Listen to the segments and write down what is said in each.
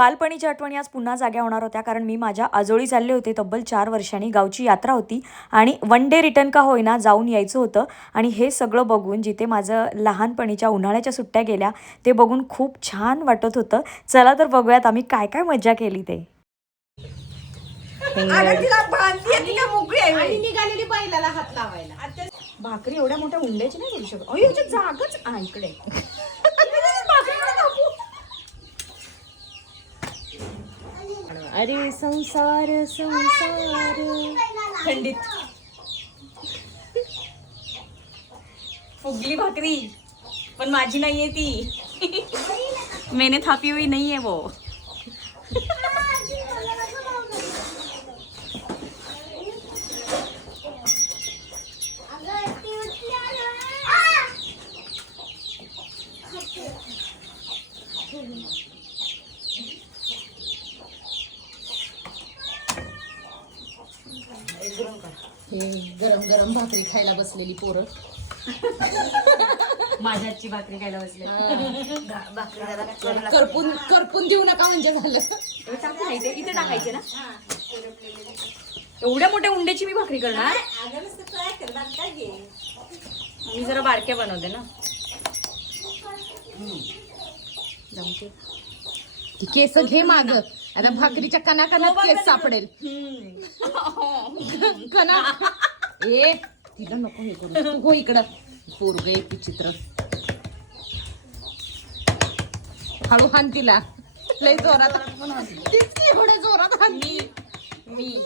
बालपणीच्या आठवणी आज पुन्हा जाग्या होणार होत्या, कारण मी माझ्या आजोळी चालले होते. तब्बल 4 वर्षांनी गावची यात्रा होती आणि वन डे रिटर्न का होईना जाऊन यायचं होतं. आणि हे सगळं बघून, जिथे माझं लहानपणीच्या उन्हाळ्याच्या सुट्ट्या गेल्या, ते बघून खूप छान वाटत होतं. चला तर बघूयात आम्ही काय काय मजा केली ते. निघालेली बैलाला हात लावायला. भाकरी एवढ्या मोठ्या उंड्याची नाही करू शकत. अयो, जागच इकडे. अरे संसार संसार थंडीत फुगली भाकरी, पण माझी नाहीये ती. मैंने थापी हुई नहीं है वो. गरम गरम भाकरी खायला बसलेली पोरं. माझ्या हातची भाकरी खायला बसले. करपून करपून देऊ नका म्हणजे झालं. इथे टाकायचे ना. एवढ्या मोठ्या उंड्याची मी भाकरी करणार. मी जरा बारक्या बनवते ना. ती केस घे माग. आता भाकरीच्या कणाकणात केस सापडेल. कणा ए तिला नको हे करू. तू हो इकडं. पोरग एक विचित्र. हळू हान तिला. लय जोरात. तीच की एवढ्या जोरात हान. मी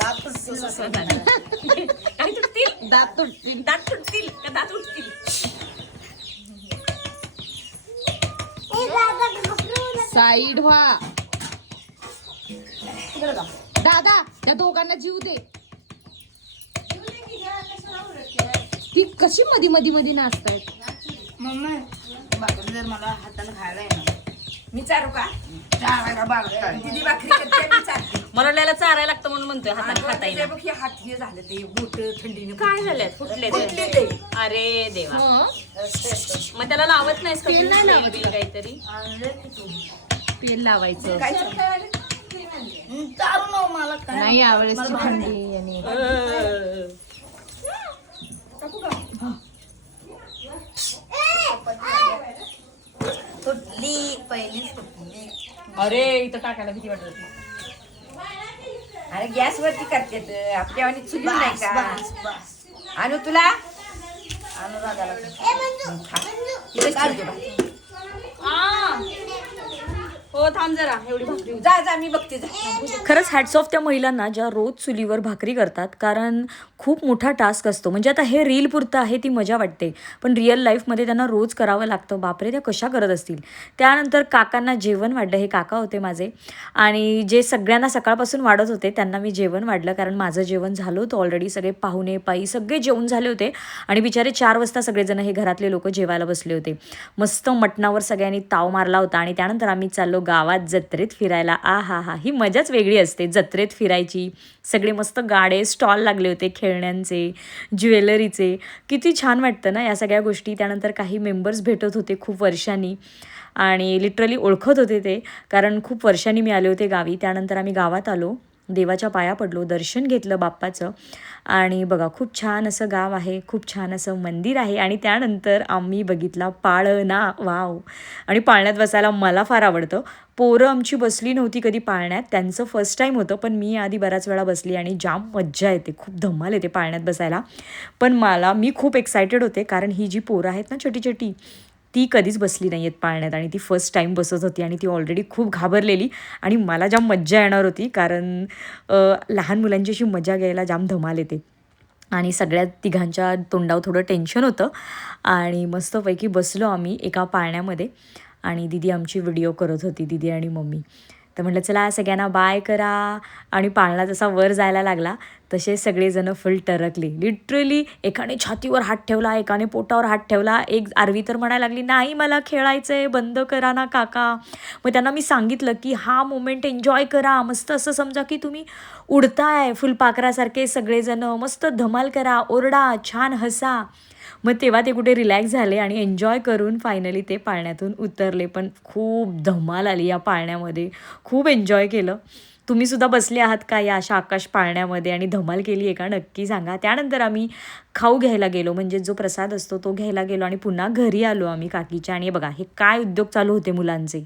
दात तुटतील. दात तुटतील का दात उठतील. साईड व्हा. दादा त्या दोघांना जीव दे. ती कशी मधी मधी मध्ये नाचतायत. मम्मी भाकरी जर मला हाताने खायला येणार. मी चारू का. दिदी भाकरी करते मी चालते. मला त्याला चारायला लागतं म्हणून म्हणतोय हाताने खाता येईल. बघ हे हात हे झालं ते बोट थंडीने काय झालंय. फुटले फुटले ते. अरे देवा. हं? मग त्याला लावत नाहीस का तेल नाही तू? लावत. तेल काहीतरी तेल लावायचं. काय चालू ना मला काय नाही यावेळेस थंडी आणि तुटली पहिलीच तुटली. अरे इथं टाकायला भीती वाटत होती. अरे गॅस वरती करतात आपल्या वाणी चुली नाही का. बस, बस. आणू तुला अनुराधाला इथेच ठेवते बा. हो थांब जरा. एवढी भाकरी जा जा मी बघते जा. खरंच हॅट्स ऑफ त्या महिलांना ज्या रोज चुलीवर भाकरी करतात, कारण खूप मोठा टास्क असतो. म्हणजे आता हे रील पुरतं आहे, ती मजा वाटते, पण रिअल लाईफमध्ये त्यांना रोज करावं लागतं. बापरे, त्या कशा करत असतील. त्यानंतर काकांना जेवण वाढलं. हे काका होते माझे, आणि जे सगळ्यांना सकाळपासून वाढत होते त्यांना मी जेवण वाढलं, कारण माझं जेवण झालं होतं ऑलरेडी. सगळे पाहुणे पायी सगळे जेवण झाले होते, आणि बिचारे 4 वाजता सगळेजण हे घरातले लोक जेवायला बसले होते. मस्त मटणावर सगळ्यांनी ताव मारला होता. आणि त्यानंतर आम्ही चाललो गावात जत्रेत फिरायला. हा ही मजाच वेगळी असते जत्रेत फिरायची. सगळे मस्त गाडे स्टॉल लागले होते, खेळण्यांचे, ज्वेलरीचे. किती छान वाटतं ना या सगळ्या गोष्टी. त्यानंतर काही मेंबर्स भेटत होते खूप वर्षांनी, आणि लिटरली ओळखत होते ते, कारण खूप वर्षांनी मी आले होते गावी. त्यानंतर आम्ही गावात आलो, देवाच्या पाया पडलो, दर्शन घेतलं बाप्पाचं. आणि बघा, खूप छान असं गाव आहे, खूप छान असं मंदिर आहे. आणि त्यानंतर आम्ही बघितला पाळणा. वाव. आणि पाळण्यात बसायला मला फार आवडतं. पोरं आमची बसली नव्हती कधी पाळण्यात, त्यांचं फर्स्ट टाईम होतं, पण मी आधी बऱ्याच वेळा बसली, आणि जाम मज्जा येते, खूप धमाल येते पाळण्यात बसायला. पण मी खूप एक्सायटेड होते, कारण ही जी पोरं आहेत ना छोटी छोटी, ती कधीच बसली नाही आहेत पाळण्यात, आणि ती फर्स्ट टाईम बसत होती, आणि ती ऑलरेडी खूप घाबरलेली. आणि मला जाम मज्जा येणार होती, कारण लहान मुलांची अशी मजा घ्यायला जाम धमाल येते. आणि सगळ्या तिघांच्या तोंडावर थोडं टेन्शन होतं, आणि मस्तपैकी बसलो आम्ही एका पाळण्यामध्ये. आणि दीदी आमची व्हिडिओ करत होती, दीदी आणि मम्मी. तर म्हटलं चला सगळ्यांना बाय करा. आणि पाळणा जसा वर जायला लागला तसे सगळेजण फुल टरकले. लिटरली एकाने छातीवर हात ठेवला, एकाने पोटावर हात ठेवला. एक आरवी तर म्हणायला लागली, नाही मला खेळायचं आहे, बंद करा ना काका. मग त्यांना मी सांगितलं की हा मोमेंट एन्जॉय करा. मस्त असं समजा की तुम्ही उडताय फुलपाखरासारखे सगळेजण. मस्त धमाल करा, ओरडा, छान हसा. मग तेव्हा ते कुठे रिलॅक्स झाले आणि एन्जॉय करून फायनली ते पाळण्यातून उतरले. पण खूप धमाल आली या पाळण्यामध्ये, खूप एन्जॉय केलं. तुम्हीसुद्धा बसले आहात का या अशा आकाश पाळण्यामध्ये आणि धमाल केली आहे का नक्की सांगा. त्यानंतर आम्ही खाऊ घ्यायला गेलो, म्हणजे जो प्रसाद असतो तो घ्यायला गेलो आणि पुन्हा घरी आलो आम्ही काकीच्या. आणि बघा हे काय उद्योग चालू होते मुलांचे.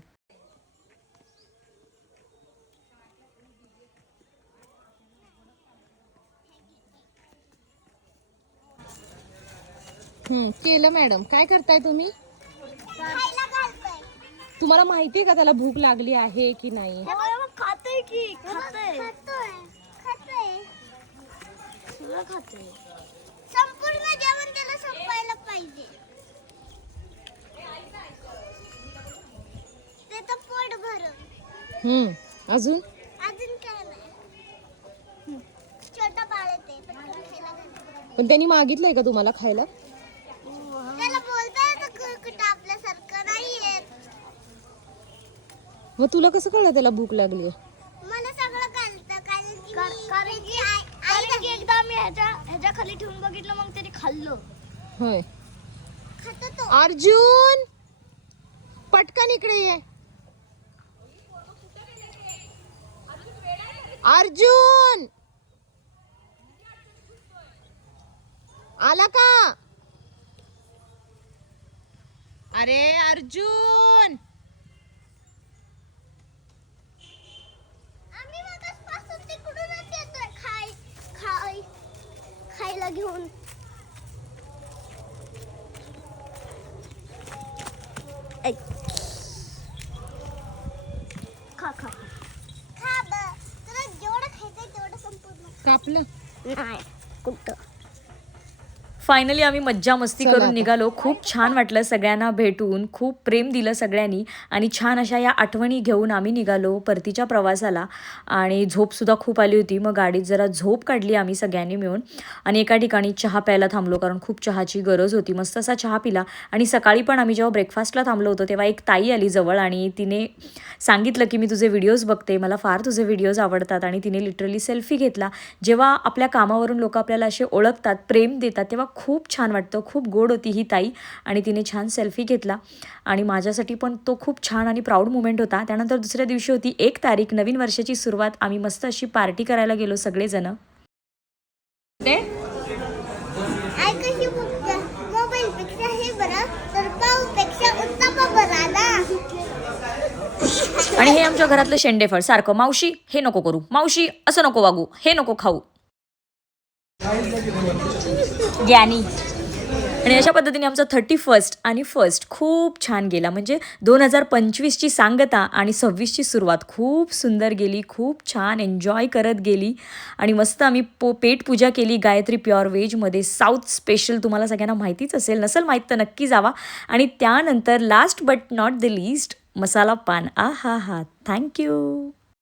केलं मॅडम. काय करताय तुम्ही? तुम्हाला माहितीये का त्याला भूक लागली आहे की नाही? खाते की खाते संपूर्ण जेवण त्याला संपायला पाहिजे. त्याचं पोट भरून. अजून अजून काय नाही. छोटा बाळ आहे ते, पटकन खायला घाल. पण त्यांनी मागितलंय का तुम्हाला खायला? त्याला बोलता येतं कुरकुट आपल्यासारखं नाही येत. मग तुला कसं कळलं त्याला भूक लागली? मला सगळं कळतं कारण की एकदा मी ह्याच्या खाली ठेवून बघितलं, मग त्याने खाल्लं. होय. खातो तो. अर्जुन पटकन इकडे ये. अर्जुन आला का? अरे अर्जुन. आम्ही मगाचपासून तिकडूनच येतोय खायला घेऊन. खा खा खा तुला जेवढं खायचंय तेवढं संपूर्ण. कापलं. नाही कुठं. फायनली आम्ही मज्जा मस्ती चला करून आता. निघालो. खूप छान वाटलं सगळ्यांना भेटून, खूप प्रेम दिलं सगळ्यांनी आणि छान अशा या आठवणी घेऊन आम्ही निघालो परतीच्या प्रवासाला. आणि झोपसुद्धा खूप आली होती. मग गाडीत जरा झोप काढली आम्ही सगळ्यांनी मिळून आणि एका ठिकाणी चहा प्यायला थांबलो, कारण खूप चहाची गरज होती. मस्त असा चहा पिला आणि सकाळी पण आम्ही जेव्हा ब्रेकफास्टला थांबलो होतो तेव्हा एक ताई आली जवळ आणि तिने सांगितलं की मी तुझे व्हिडिओज बघते, मला फार तुझे व्हिडिओज आवडतात. आणि तिने लिटरली सेल्फी घेतला. जेव्हा आपल्या कामावरून लोक आपल्याला असे ओळखतात, प्रेम देतात, तेव्हा खूप छान वाटतं. खूप गोड होती ही ताई आणि तिने छान सेल्फी घेतला आणि माझ्यासाठी पण तो खूप छान आणि प्राऊड मुमेंट होता. त्यानंतर दुसऱ्या दिवशी होती 1 तारीख, नवीन वर्षाची सुरुवात. आम्ही मस्त अशी पार्टी करायला गेलो सगळेजण. आई कशी बघते मोबाईल पेक्षा हे बरं तर पाऊ पेक्षा उत्तम बरा ना. आणि हे आमच्या घरातलं शेंडेफळ सारखं, मावशी हे नको करू, मावशी असं नको वागू, हे नको खाऊ. ज्ञानी. आणि अशा पद्धतीने आमचा 31st आणि 1st खूप छान गेला. म्हणजे 2025ची सांगता आणि 26ची सुरुवात खूप सुंदर गेली. खूप छान एन्जॉय करत गेली आणि मस्त आम्ही पेटपूजा केली गायत्री प्युअर व्हेजमध्ये, साऊथ स्पेशल. तुम्हाला सगळ्यांना माहितीच असेल, नसेल माहीत तर नक्की जावा. आणि त्यानंतर last but not the least masala paan. हा थँक्यू.